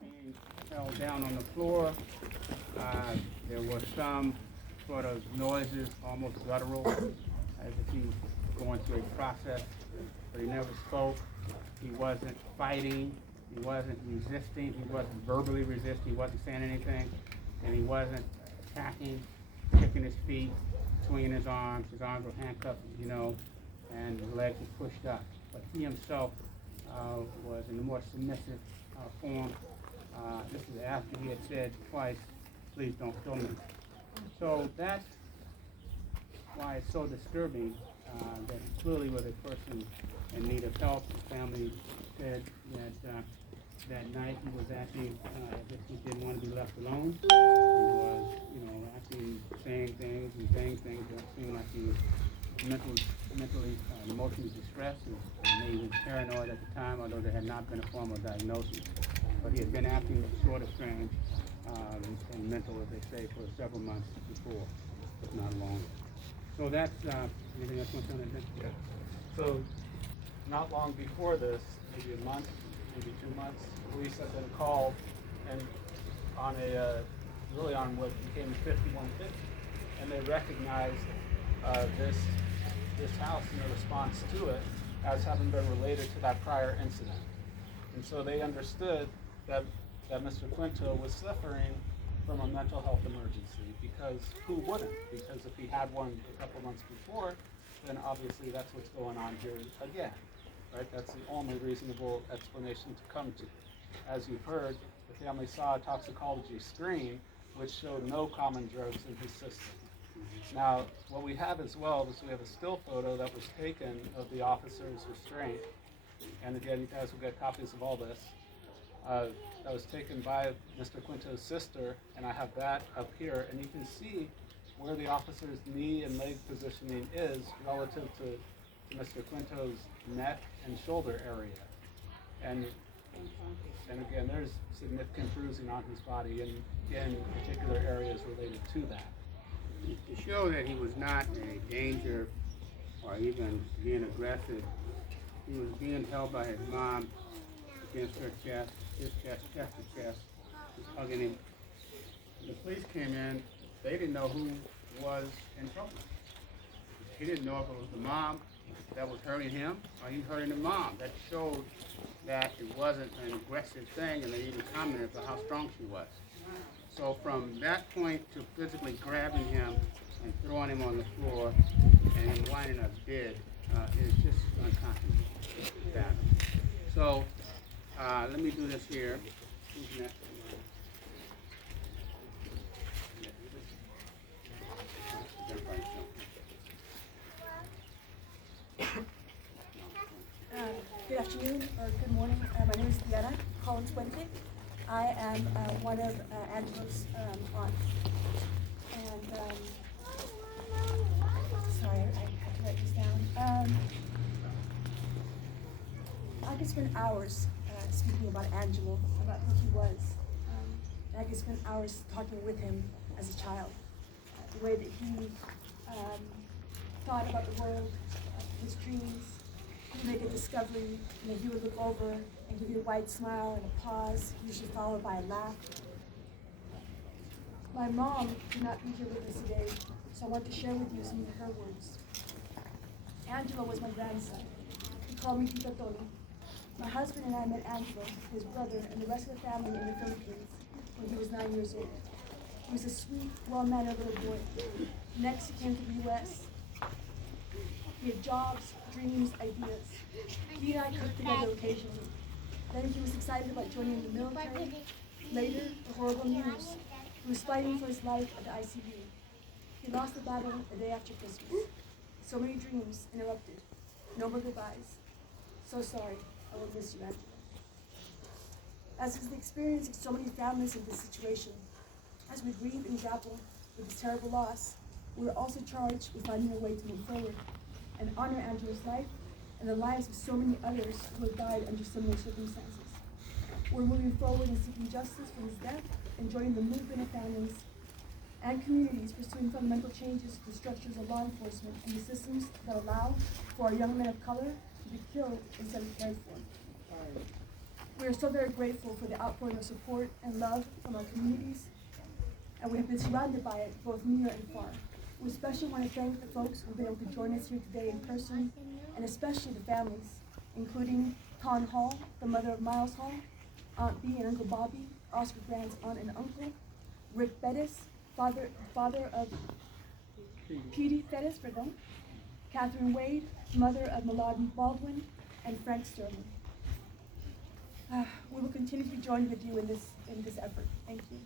being held down on the floor. There were some sort of noises, almost guttural, as if he was going through a process, but he never spoke. He wasn't fighting. He wasn't resisting. He wasn't verbally resisting. He wasn't saying anything, and he wasn't attacking, kicking his feet, swinging his arms. His arms were handcuffed, and his legs were pushed up. But he himself was in a more submissive form. This is after he had said twice, "Please don't kill me." So that's why it's so disturbing that he clearly was a person in need of help. His family said that that night he was acting as if he didn't want to be left alone. He was, acting, saying things that seemed like he was mentally, emotionally distressed and maybe even paranoid at the time, although there had not been a formal diagnosis. But he had been acting sort of strange and mental, as they say, for several months before, if not longer. So that's anything else you want to say on that? Yeah. So not long before this, maybe a month, maybe 2 months, police had been called and on really on what became 5150, and they recognized this house and the response to it as having been related to that prior incident. And so they understood that Mr. Quinto was suffering from a mental health emergency, because who wouldn't? Because if he had one a couple months before, then obviously that's what's going on here again, right? That's the only reasonable explanation to come to. As you've heard, the family saw a toxicology screen which showed no common drugs in his system. Now, what we have as well is we have a still photo that was taken of the officer's restraint, and again, you guys will get copies of all this. That was taken by Mr. Quinto's sister, and I have that up here, and you can see where the officer's knee and leg positioning is relative to Mr. Quinto's neck and shoulder area. And again, there's significant bruising on his body in particular areas related to that. To show that he was not a danger or even being aggressive, he was being held by his mom against her chest, his chest to chest, was hugging him. The police came in, they didn't know who was in trouble. He didn't know if it was the mom that was hurting him or he hurting the mom. That showed that it wasn't an aggressive thing, and they even commented about how strong she was. So from that point to physically grabbing him and throwing him on the floor and him winding up dead is just unconscionable. So let me do this here. Who's next? Good afternoon or good morning. My name is Diana Collins Puente. I am one of Angela's aunts. And sorry, I have to write this down. I could spend hours speaking about Angelo, about who he was. I could spend hours talking with him as a child. The way that he thought about the world, his dreams. He'd make a discovery, and then he would look over and give you a wide smile and a pause, usually followed by a laugh. My mom could not be here with us today, so I want to share with you some of her words. Angelo was my grandson. He called me Tita Tony. My husband and I met Angelo, his brother, and the rest of the family in the Philippines when he was 9 years old. He was a sweet, well-mannered little boy. Next, he came to the U.S. He had jobs, dreams, ideas. He and I cooked together occasionally. Then he was excited about joining the military. Later, the horrible news. He was fighting for his life at the ICU. He lost the battle the day after Christmas. So many dreams interrupted. No more goodbyes. So sorry. I will miss you, Angela. As is the experience of so many families in this situation, as we grieve and grapple with this terrible loss, we are also charged with finding a way to move forward and honor Angela's life and the lives of so many others who have died under similar circumstances. We're moving forward and seeking justice for his death and joining the movement of families and communities pursuing fundamental changes to the structures of law enforcement and the systems that allow for our young men of color to be killed instead of cared for. We are so very grateful for the outpouring of support and love from our communities, and we have been surrounded by it both near and far. We especially want to thank the folks who've been able to join us here today in person, and especially the families, including Ton Hall, the mother of Miles Hall, Aunt Bee and Uncle Bobby, Oscar Grant's aunt and uncle, Rick Bettis, father of Petey Bettis, pardon, Catherine Wade, mother of Milad Baldwin, and Frank Sterling. We will continue to be joined with you in this effort. Thank you.